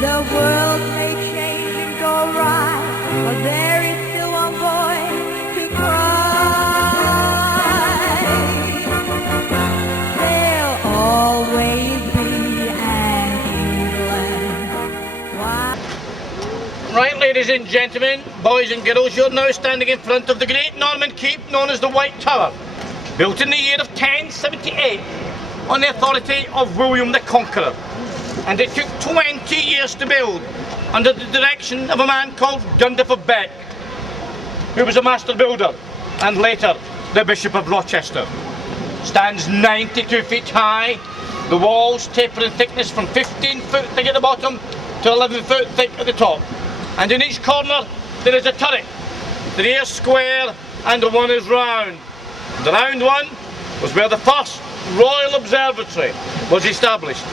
The world may change and go awry, but there is still one voice to cry. There'll always be an England. Why? Right, ladies and gentlemen, boys and girls, you're now standing in front of the great Norman keep known as the White Tower, built in the year of 1078 on the authority of William the Conqueror. And it took 20 years to build under the direction of a man called Gundulph of Beck, who was a master builder and later the Bishop of Rochester. Stands 92 feet high, the walls taper in thickness from 15 foot thick at the bottom to 11 foot thick at the top. And in each corner there is a turret. 3 are square and 1 is round. The round one was where the first Royal Observatory was established.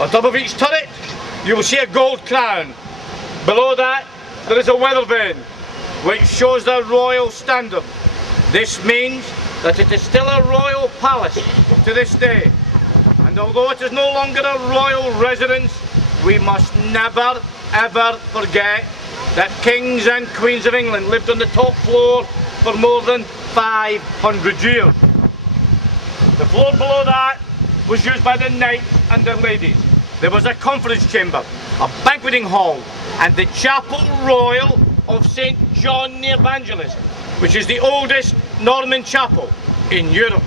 On top of each turret you will see a gold crown. Below that there is a weather vane which shows the royal standard. This means that it is still a royal palace to this day. And although it is no longer a royal residence, we must never ever forget that kings and queens of England lived on the top floor for more than 500 years. The floor below that was used by the knights and the ladies. There was a conference chamber, a banqueting hall, and the Chapel Royal of St. John the Evangelist, which is the oldest Norman chapel in Europe.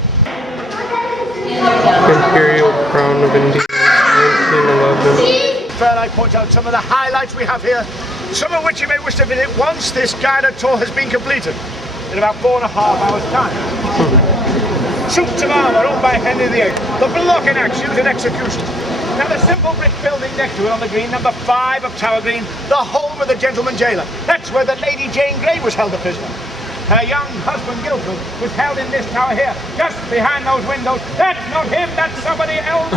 Imperial Crown of India, 1911. Fair, I point out some of the highlights we have here, some of which you may wish to visit once this guided tour has been completed, in about 4.5 hours' time. Suits of armour owned by Henry VIII, the blocking axe used in execution. Now the simple brick building next to it on the green, number 5 of Tower Green, the home of the gentleman jailer. That's where the Lady Jane Grey was held a prisoner. Her young husband Guildford was held in this tower here, just behind those windows. That's not him, that's somebody else.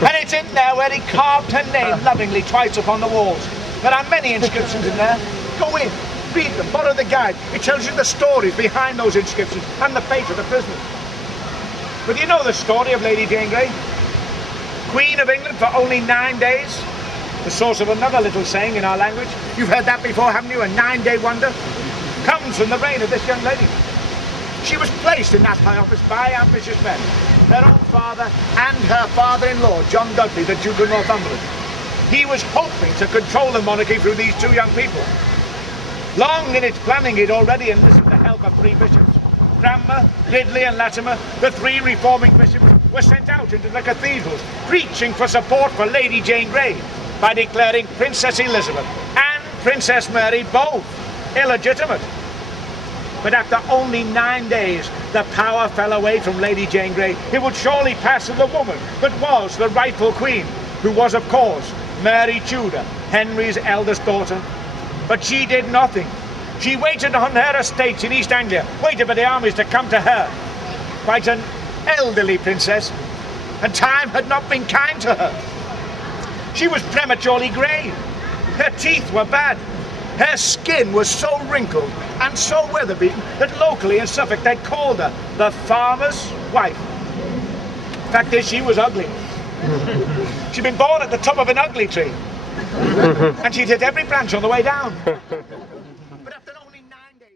And it's in there where he carved her name lovingly twice upon the walls. There are many inscriptions in there. Go in, read them, borrow the guide. It tells you the stories behind those inscriptions and the fate of the prisoners. But you know the story of Lady Jane Grey? Queen of England for only 9 days. The source of another little saying in our language. You've heard that before, haven't you? A 9-day wonder. Comes from the reign of this young lady. She was placed in that high office by ambitious men. Her own father and her father-in-law, John Dudley, the Duke of Northumberland. He was hoping to control the monarchy through these 2 young people. Long in its planning, he'd already enlisted the help of 3 bishops. Cranmer, Ridley and Latimer, the 3 reforming bishops, were sent out into the cathedrals, preaching for support for Lady Jane Grey, by declaring Princess Elizabeth and Princess Mary both illegitimate. But after only 9 days, the power fell away from Lady Jane Grey. It would surely pass to the woman that was the rightful queen, who was, of course, Mary Tudor, Henry's eldest daughter. But she did nothing. She waited on her estates in East Anglia, waited for the armies to come to her. Quite an elderly princess, and time had not been kind to her. She was prematurely grey. Her teeth were bad. Her skin was so wrinkled and so weather-beaten that locally in Suffolk they'd called her the farmer's wife. Fact is, she was ugly. She'd been born at the top of an ugly tree. And she'd hit every branch on the way down.